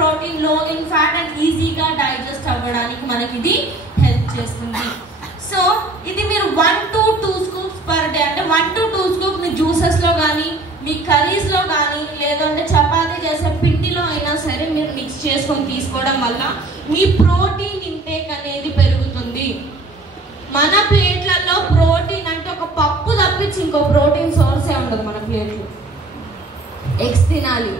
Protein, లో in fat and ఈజీగా digest అవ్వడానికి మనకి ఇది హెల్ప్ చేస్తుంది. సో ఇది మీరు 1 to 2 స్కూప్స్ పర్ డే, అంటే 1 to 2 స్కూప్స్ మీ జ్యూసెస్లో కానీ మీ కర్రీస్లో కానీ లేదంటే చపాతీ చేసే పిండిలో అయినా సరే మీరు మిక్స్ చేసుకొని తీసుకోవడం వల్ల మీ ప్రోటీన్ ఇంటేక్ అనేది పెరుగుతుంది. మన ప్లేట్లలో ప్రోటీన్ అంటే ఒక పప్పు తప్పించి ఇంకో ప్రోటీన్ సోర్సే ఉండదు మన ప్లేట్లో. ఎగ్స్ తినాలి,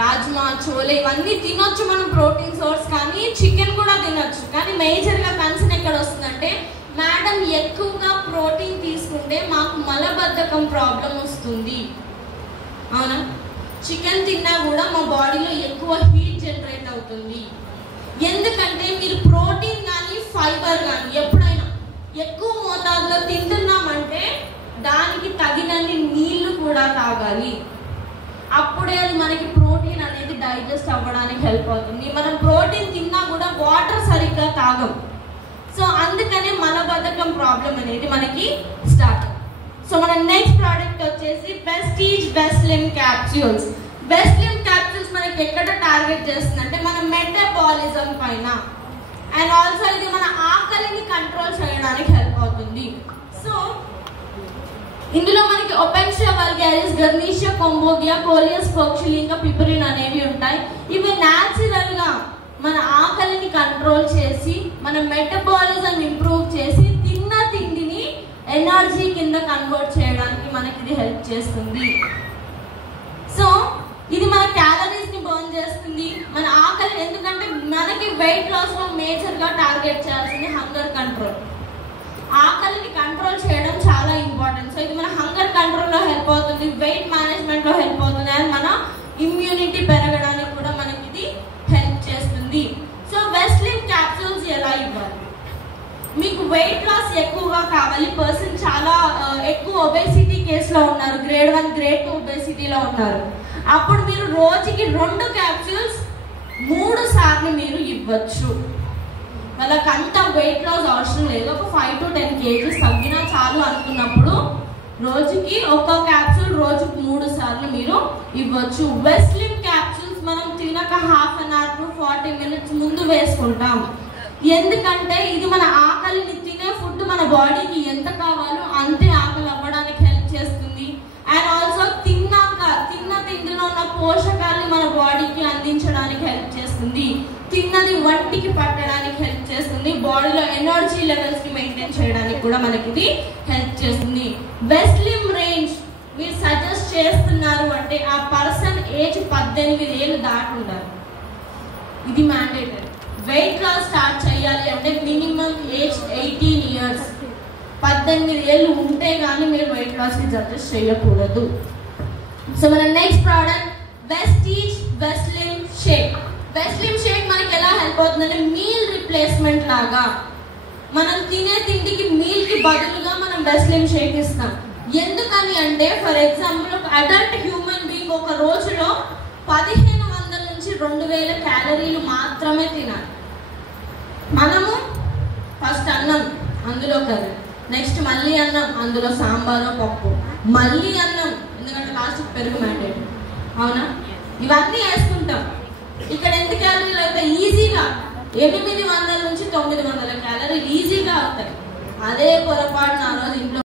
రాజ్మా, చోలే ఇవన్నీ తినొచ్చు మనం ప్రోటీన్ సోర్స్, కానీ చికెన్ కూడా తినొచ్చు. కానీ మేజర్గా కన్సర్న్ ఎక్కడ వస్తుందంటే మేడం ఎక్కువగా ప్రోటీన్ తీసుకుంటే మాకు మలబద్ధకం ప్రాబ్లం వస్తుంది. అవునా? చికెన్ తిన్నా కూడా మా బాడీలో ఎక్కువ హీట్ జనరేట్ అవుతుంది. ఎందుకంటే మీరు ప్రోటీన్ కానీ ఫైబర్ కానీ ఎప్పుడైనా ఎక్కువ మోతాదులో తింటున్నామంటే దానికి తగినన్ని నీళ్లు కూడా తాగాలి. అప్పుడే అది మనకి ప్రోటీన్ అనేది డైజెస్ట్ అవ్వడానికి హెల్ప్ అవుతుంది. మనం ప్రోటీన్ తిన్నా కూడా వాటర్ సరిగ్గా తాగం. సో అందుకనే మలబద్ధకం ప్రాబ్లం అనేది మనకి స్టార్ట్. సో మన నెక్స్ట్ ప్రోడక్ట్ వచ్చేసి వెస్టీజ్ వెస్లిమ్ క్యాప్సూల్స్. వెస్లిమ్ క్యాప్సూల్స్ మనకి ఎక్కడ టార్గెట్ చేస్తుంది అంటే మన మెటబాలిజం పైన, అండ్ ఆల్సో ఇది మన ఆకలిని కంట్రోల్ చేయడానికి హెల్ప్ అవుతుంది. సో ఇందులో మనకి ఓపెన్షియా వల్గారిస్, గర్నీషియా కొంబోగియా, కోలియస్ ఫోక్చులింగా, పిపరిన్ అనేవి ఉంటాయి. ఇవి న్యాచురల్ గా మన ఆకలిని కంట్రోల్ చేసి మన మెటబాలిజం ఇంప్రూవ్ చేసి తిన్న తిండిని ఎనర్జీ కింద కన్వర్ట్ చేయడానికి మనకి ఇది హెల్ప్ చేస్తుంది. సో ఇది మన క్యాలరీస్ ని బర్న్ చేస్తుంది, మన ఆకలి. ఎందుకంటే మనకి వెయిట్ లాస్ లో మేజర్ గా టార్గెట్ చేయాల్సింది హంగర్ కంట్రోల్. ఆకలిని కంట్రోల్ చేయడం చాలా ఇంపార్టెంట్. సో ఇది మన హంగర్ కంట్రోల్ లో హెల్ప్ అవుతుంది, వెయిట్ మేనేజ్మెంట్ లో హెల్ప్ అవుతుంది, అండ్ మన ఇమ్యూనిటీ పెరగడానికి కూడా మనకి ఇది హెల్ప్ చేస్తుంది. సో వెస్లిమ్ క్యాప్సూల్స్ ఎలా ఇవ్వాలి? మీకు వెయిట్ లాస్ ఎక్కువగా కావాలి, పర్సన్ చాలా ఎక్కువ ఒబేసిటీ కేసులో ఉన్నారు, గ్రేడ్ 1 గ్రేడ్ 2 ఒబేసిటీలో ఉన్నారు, అప్పుడు మీరు రోజుకి 2 క్యాప్సూల్స్ 3 సార్లు మీరు ఇవ్వచ్చు. వాళ్ళకి అంత వెయిట్ లాస్ అవసరం లేదు, ఒక 5 to 10 kgs తగ్గినా చాలు అనుకున్నప్పుడు రోజుకి ఒక క్యాప్సూల్ రోజుకు 3 సార్లు మీరు ఇవ్వచ్చు. వెస్లిమ్ క్యాప్సూల్స్ మనం తినక ½ an hour to 40 minutes ముందు వేసుకుంటాం. ఎందుకంటే ఇది మన ఆకలిని, తినే ఫుడ్ మన బాడీకి ఎంత కావాలో అంతే ఆకలి అవ్వడానికి హెల్ప్ చేస్తుంది. అండ్ ఆల్సో తిన్న తిండిలో ఉన్న పోషకాలని మన బాడీకి అందించడానికి హెల్ప్ చేస్తుంది. తిన్నది వంటికి పట్టడానికి హెల్ప్ చేస్తుంది. బాడీలో ఎనర్జీ లెవెల్స్ ని మెయింటైన్ చేయడానికి కూడా మనకి ఇది హెల్ప్ చేస్తుంది. వెస్లిమ్ రేంజ్ మీరు సజెస్ట్ చేస్తున్నారు అంటే ఆ పర్సన్ ఏజ్ 18 ఏళ్ళు దాటి ఉండాలి. ఇది మ్యాండేటరీ. వెయిట్ లాస్ స్టార్ట్ చేయాలి అంటే మినిమం ఏజ్ 18 years, 18 ఏళ్ళు ఉంటే కానీ మీరు వెయిట్ లాస్ కి సజెస్ట్ చేయకూడదు. సో మన next product Vestige Veslim shake. Veslim shake మనకి ఎలా హెల్ప్ అవుతుందంటే మీల్ రిప్లేస్మెంట్ లాగా మనం తినే తిండికి మీల్ కి బదులుగా మనం వెస్లిమ్ షేక్ ఇస్తాం. ఎందుకని అంటే ఫర్ ఎగ్జాంపుల్ ఒక అడల్ట్ హ్యూమన్ బీయింగ్ ఒక రోజులో 1500 నుంచి 2000 క్యాలరీలు మాత్రమే తినాలి. మనము ఫస్ట్ అన్నం, అందులో కర్రీ, నెక్స్ట్ మళ్ళీ అన్నం, అందులో సాంబారో పప్పు, మళ్ళీ అన్నం, ఎందుకంటే లాస్ట్ పెరుగు మ్యాండేట్. అవునా? ఇవన్నీ వేసుకుంటాం. ఇక్కడ ఎంత క్యాలరీలు అవుతాయి? ఈజీగా 800 నుంచి 900 క్యాలరీలు ఈజీగా అవుతాయి. అదే పొరపాటున ఆ రోజు ఇంట్లో